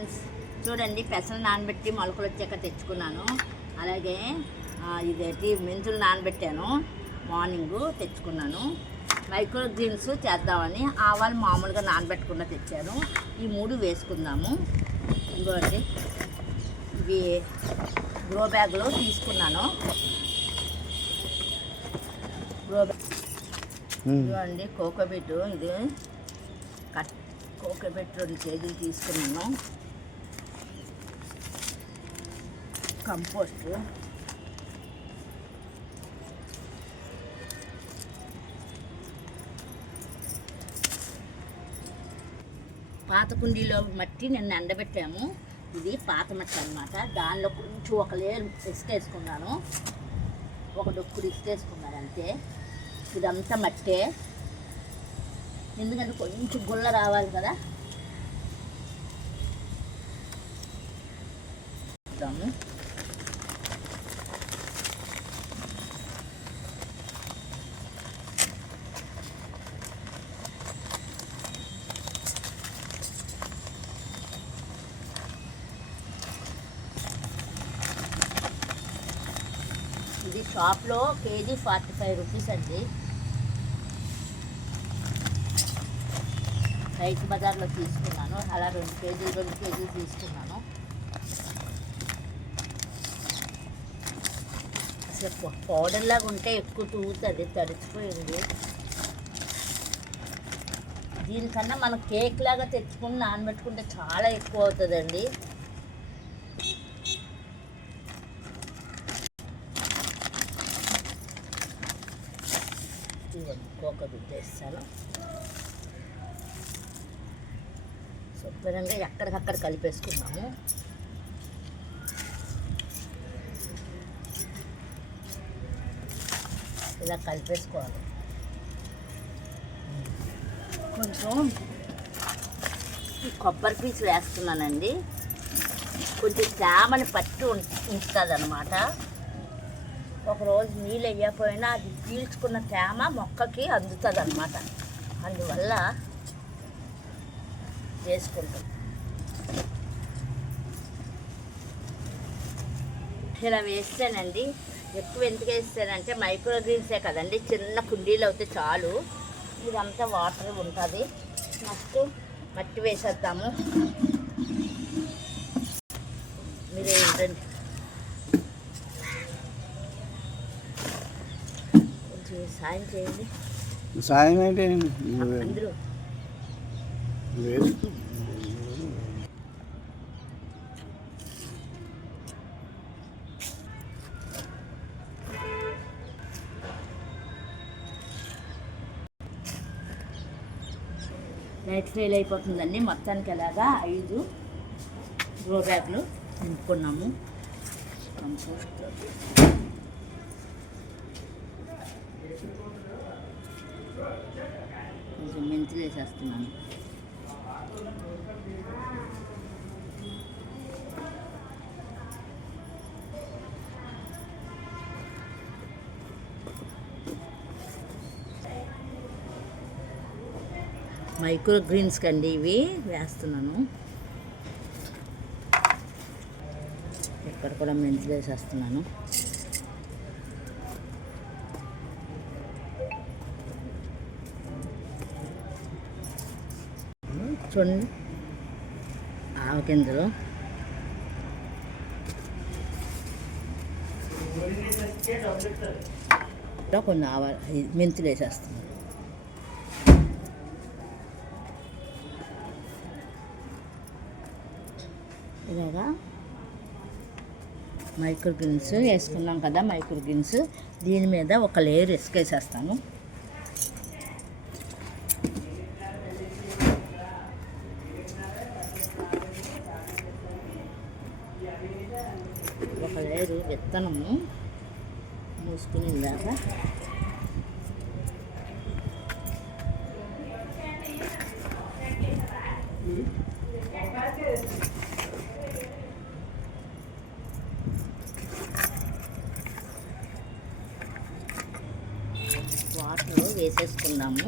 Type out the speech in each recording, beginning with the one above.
Friends, చూడండి పెసలు నానబెట్టి మొలకలు వచ్చాక తెచ్చుకున్నాను. అలాగే ఇదేంటి మెంతులు నానబెట్టాను, మార్నింగ్ తెచ్చుకున్నాను. మైక్రో గ్రీన్స్ చేద్దామని ఆవాలు మామూలుగా నానబెట్టకుండా తెచ్చాను. ఈ 3 వేసుకుందాము. ఇంకోటి ఇవి గ్రో బ్యాగ్లో తీసుకున్నాను. గ్రో బ్యాగ్ ఇదిగోండి కోకోబెట్, ఇది కోకోబెట్ 2 కేజీలు తీసుకున్నాను. కంపోస్ట్, పాత కుండీలో మట్టి నిన్న ఎండబెట్టాము. ఇది పాత మట్టి అన్నమాట. దానిలో కొంచెం ఒక లేయర్ ఇసుక వేసుకున్నాను, ఒక డొక్కుడు ఇసుక వేసుకున్నాను అంతే. ఇదంతా మట్టే, ఎందుకంటే కొంచెం గుల్ల రావాలి కదా. ఇది షాప్లో కేజీ 45 రూపీస్ అండి. రైతు బజార్లో తీసుకున్నాను. అలా 2 కేజీలు తీసుకున్నాను. అసలు పౌడర్ లాగా ఉంటే ఎక్కువ తూగుతుంది, తడిచిపోయింది. దీనికన్నా మనం కేక్ లాగా తెచ్చుకుని నానబెట్టుకుంటే చాలా ఎక్కువ అవుతుందండి. కోకోబెట్ వేస్తాను. శుభ్రంగా ఎక్కడికక్కడ కలిపేసుకున్నాము. ఇలా కలిపేసుకోవాలి. కొంచెం ఈ కొబ్బరి పీచు వేస్తున్నానండి. కొంచెం తేమని పట్టి ఉంచుతుంది అన్నమాట. ఒకరోజు నీళ్ళు వేయకపోయినా అది పీల్చుకున్న తేమ మొక్కకి అందుతుంది అన్నమాట. అందువల్ల వేసుకుంటాం. ఇలా వేస్తేనండి, ఎక్కువ ఎందుకు వేస్తానంటే మైక్రో గ్రీన్సే కదండి, చిన్న కుండీలు అయితే చాలు. ఇదంతా వాటర్ ఉంటుంది. నెక్స్ట్ మట్టి వేసేద్దాము. మీరు ఏంటండి కొంచెం సాయం చేయండి. సాయం అంటే అందరూ లైట్ ఫెయిల్ అయిపోతుందండి. మొత్తానికి ఎలాగా 5 గ్రో బ్యాగ్లు నింపుకున్నాము. కంపోస్ట్ కొంచెం మెంతులు వేసేస్తున్నాను. మైక్రో గ్రీన్స్ కండి ఇవి వేస్తున్నాను. ఇక్కడ కూడా మెంతులు వేసేస్తున్నాను. చూడండి ఆవగింజలు, కొన్ని మెంతులు వేసేస్తున్నాను. ఇలాగా మైక్రో గ్రీన్స్ వేసుకున్నాం కదా. మైక్రో గ్రీన్స్ దీని మీద ఒక లేయర్ ఇసుక వేసేస్తాను. ఒక లేయరు విత్తనము మూసుకుని ఇందాక వాటర్ వేసేసుకుందాము.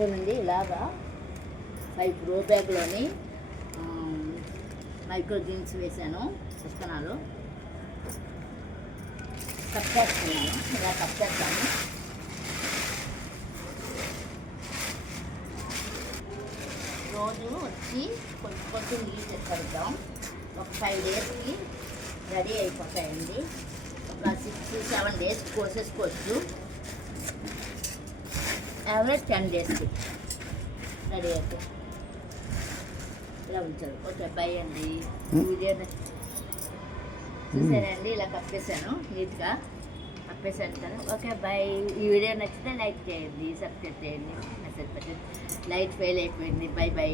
చూడండి ఇలాగా 5 గ్రో బ్యాగ్లోని మైక్రో గ్రీన్స్ వేసాను, విత్తనాలు కట్ చేస్తున్నాను. ఇలా కట్ చేస్తాను. రోజు వచ్చి కొంచెం కొంచెం నీళ్ళు తెచ్చుకుంటాం. ఒక 5 డేస్కి రెడీ అయిపోతాయండి. ఒక 6-7 డేస్ కోసేసుకోవచ్చు. యావరేజ్ 10 డేస్కి రెడీ అవుతాయి. ఇలా ఉంచారు. ఓకే, బై అండి. ఈ వీడియో చూసానండి, ఇలా కప్పేసాను, నీట్గా కప్పేసాను కదా. Okay, by. ఈ వీడియో నచ్చితే లైక్ చేయండి, సబ్స్క్రైబ్ చేయండి, మెసేజ్ పెట్టండి. లైట్ ఫెయిల్ అయిపోయింది. By by.